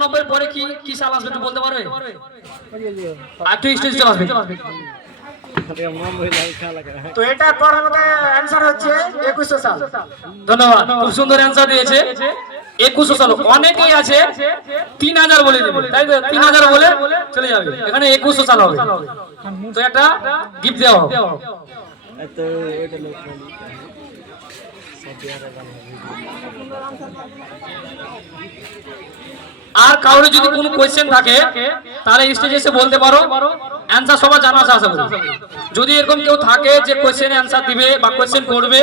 90 পরে কি কি সাল আসবে একটু বলতে পারবে? একটু স্টেজ চলে আসবে। তো এটা পরবর্তী অ্যানসার হচ্ছে 2100 সাল। ধন্যবাদ, খুব সুন্দর অ্যানসার দিয়েছে। 2100 সাল। অনেকেই আছে 3000 বলে দেবে, তাই তো? 3000 বলে চলে যাবে, এখানে 2100 সাল হবে। তো একটা গিফট দেওয়া হবে। তো এটা লোক আর কাউরে যদি কোনো কোয়েশ্চেন থাকে তাহলে স্টেজে এসে বলতে পারো, অ্যানসার সবার জানা আছে আশা করি। যদি এরকম কেউ থাকে যে কোয়েশ্চেনে অ্যানসার দিবে বা কোয়েশ্চেন করবে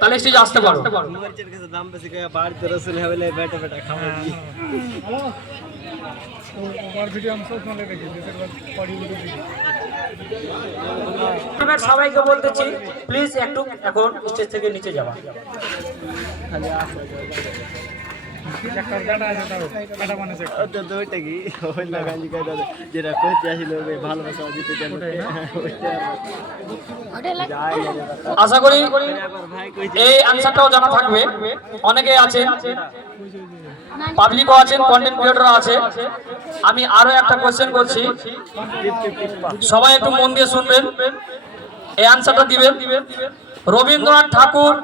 তাহলে স্টেজে আসতে পারো। মোবাইলের কাছে দাম বেশি করে বাড়ি তো রসুল হইলে বেটা বেটা খাওয়া দি ওভার ভিডিও আমি সব মনে রেখে দিই সেটা পড়ি ভিডিও। আমরা সবাইকে বলতেছি প্লিজ একটু এখন স্টেজ থেকে নিচে যাওয়া। খালি আসে একটা গাড়া আছে তাও গাড়া মানে তো দুইটা কি ওই না গাঞ্জি কই দাদা যেটা কইতে আসিল ওই ভালোবাসা দিতে জানো আশা করি এই অ্যানসারটাও জানা থাকবে। অনেকে আছে, পাবলিকও আছেন, কন্টেন্ট ক্রিয়েটরও আছে। আমি আরো একটা কোশ্চেন করছি, সবাই একটু মন দিয়ে শুনবেন, এই অ্যানসারটা দিবেন। রবীন্দ্রনাথ ঠাকুর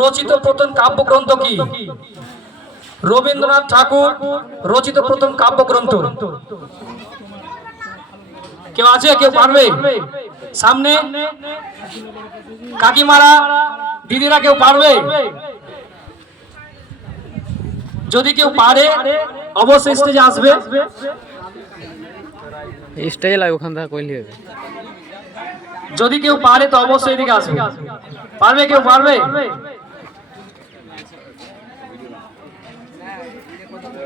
রচিত প্রথম কাব্যগ্রন্থ কি? রবীন্দ্রনাথ ঠাকুর রচিত প্রথম কাব্যগ্রন্থ কেউ আছে? কেউ পারবে? সামনে কাকিমারা, দিদিরা কেউ পারবে? যদি কেউ পারে অবশ্যই স্টেজে আসবে। স্টেজ লাগে ওখান থেকে কইলি হবে। যদি কেউ পারে তো অবশ্যই এদিকে আসবে। পারবে? কেউ পারবে?